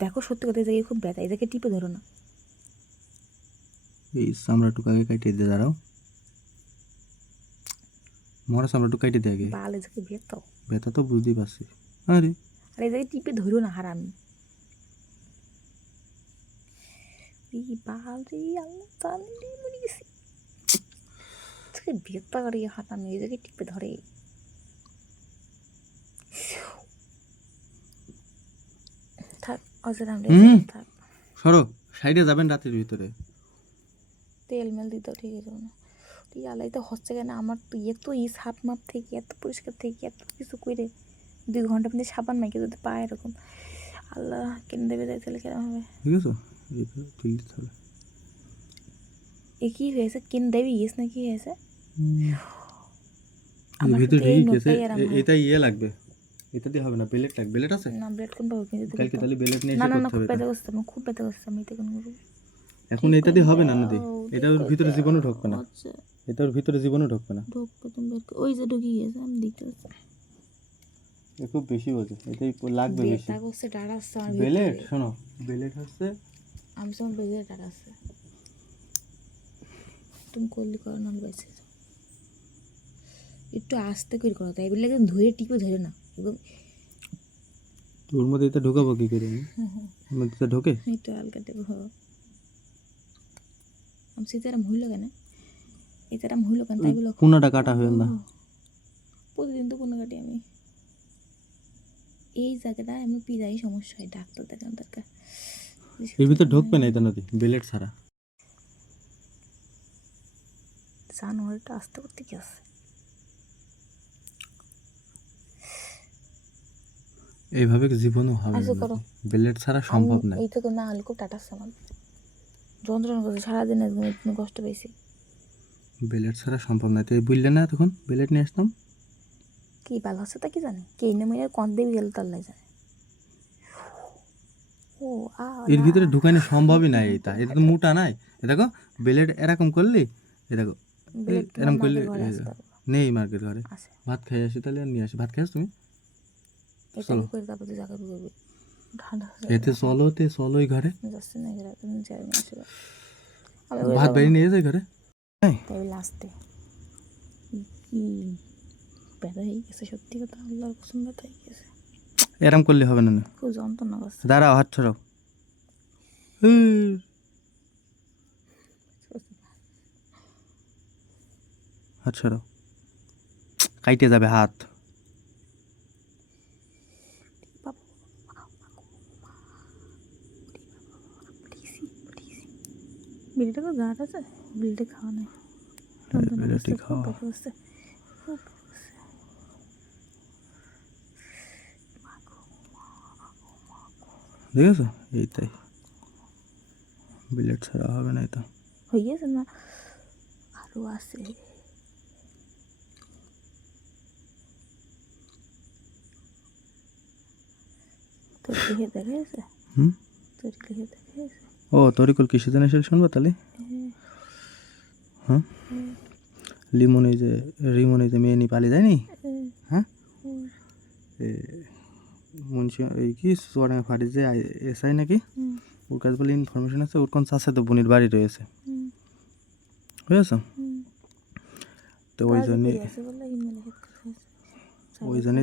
দেখো সত্যি কথা জায়গায় খুব ব্যথা জায়গায় টিপে ধরো না। এই চামড়াটুকু আগে কাটিয়ে দিয়ে দাঁড়াও। মরা চামড়াটুকু কাটিয়ে দিয়ে আগে। বাল জায়গায় ব্যথা। ব্যথা তো বুঝতেই পারছি। আরে। আর জায়গায় টিপে ধরো না হারামি। এই বাল রে আল্লাহ রে মরে গেছি। ব্যথা করে হারামি এই জায়গায় টিপে ধরে থাক অজরাম রে হুম। সরো সাইডে যাবেন রাতের ভিতরে। তেল মেল দিত ঠিক আছে না তুই আলাই তো হচ্ছে কেন? আমার তো এত ই সাপ মাপ থেকে এত পরিষ্কার থেকে এত কিছু করে দুই ঘণ্টা মধ্যে সাবান মাইকে যদি পায় এরকম আল্লাহ কেন দেবে যাই তাহলে কেন হবে? ঠিক আছে এ কি হয়েছে? কেন দেবি ইয়েস না কি হয়েছে আমার ভিতরে। এটা ইয়ে লাগবে। এটা দিয়ে হবে না বেলেট লাগবে বেলেট আছে? না ব্লেড কোন পাবো কিন্তু কালকে তাহলে বেলেট নিয়ে না এসে না না করতে খুব ব্যথা করছে আমার খুব ব্যথা করছে আমি এটা কোন করব এখন এটা দিয়ে হবে না নদী? এটা ওর ভিতরে জীবনও ঢুকবে না। আচ্ছা। এটা ওর ভিতরে জীবনও ঢুকবে না। ঢুকবে তুমি বের ওই যে ঢুকে গিয়েছে আমি দেখতে পাচ্ছি। এ খুব বেশি বলছে এটাই লাগবে বেশি। ব্যথা করছে ডাড়াচ্ছে আমার বেলেট শোনো বেলেট হচ্ছে আমি তোমার বেজে ডাড়াচ্ছে তুমি করলি করো না বেঁচে একটু আস্তে করে করো তাই বলে একদম ধরে টিপে ধরে না ওর মধ্যে এটা ঢুকাবো কি করে? মধ্যে এটা ঢোকে। একটু হালকা দেবো আমি সীতারাম হইল কেন? এতারাম হইল কেন? তাই বলো। কোনাটা কাটা হয়ে না প্রতিদিন তো কোনো কাটি আমি। এই জায়গাটা আমি পিজাই সমস্যা হয় ডাক্তার দেখান দরকার। এর ভিতরে ঢুকবে না এটা নদী বেলেট ছাড়া। জানুয়ারিটা আসতে করতে কি আছে? এইভাবে জীবনও হবে আচ্ছা, করো। বেলেট ছাড়া সম্ভব না। এই থেকে না হলে খুব টাটাচ্ছে আমার। যন্ত্রণা করছে সারাদিন একদম কষ্ট পেয়েছি। বেলেট ছাড়া সম্ভব না। তুই বুঝলে না তখন বেলেট নিয়ে আসতাম। কি ভালো হচ্ছে তা কি জানে? কে নেমে কন দেবী গেল তার লাই জানে ও আ এর ভিতরে ঢুকানো সম্ভবই নাই এটা। এটা তো মোটা নাই। এ দেখো বেলেট এরকম করলি এ দেখো ব্লেড এরকম করলে। নেই মার্কেট ঘরে। ভাত খাই আসি তাহলে আর নিয়ে আসি। ভাত খাইস তুমি? এটা চলো। করে তারপর তুই জায়গা করবি। ঠান্ডা এতে চলো তে চলো ওই ঘরে। যাচ্ছে না এগুলো তুমি যাই না আসবে আমি ভাত বেরিয়ে নিয়ে যাই ঘরে। তাই লাস্টে ব্যথা হয়ে গেছে সত্যি কথা আল্লাহর কসম ব্যথা হয়ে গেছে। এরম করলে হবে না না। খুব যন্ত্রণা করছে। দাঁড়াও হাত ছড়াও হাত ছড়াও কাইটে যাবে হাত। বিলটা তো গাছ আছে বিলটা খাওয়া নেই হ্যাঁ, যন্ত্রণা বিলিটি করছে, খুব খাওয়া। ব্যথা করছে, খুব ব্যথা করছে। দেখেছ এইটাই বিলেট ছাড়া হবে না এটা হয়ে গেছে না আরও আছে তোর লিখে দেখা গেছে ও তরিকুল কিসে জানে সেটা শুনব তাহলে? হ্যাঁ? লিমন এই যে রিমন এই যে মেয়ে নিয়ে পালিয়ে যায়নি হ্যাঁ? এ, মুন্সি এই কি সোয়াডাঙ্গা ফাটি যে এসআই নাকি? ওর কাছে বলে ইনফরমেশন আছে ওর কোন চাষে তো বোনের বাড়ি রয়েছে। বুঝেছ? তো ওই জন্যে ওই জন্যে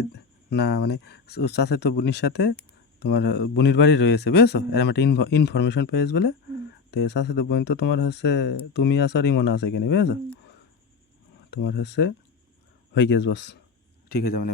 না মানে ওর চাষে তো বোনের সাথে তোমার বুনির বাড়ি রয়েছে বুঝেছ? এরকম একটা ইনফরমেশন পেয়েছ বলে। তো চাষে তো বোন তো তোমার হচ্ছে তুমি আছো আর ইমন আছে এখানে বুঝেছ? তোমার হচ্ছে হয়ে গেছ বস। ঠিক আছে মানে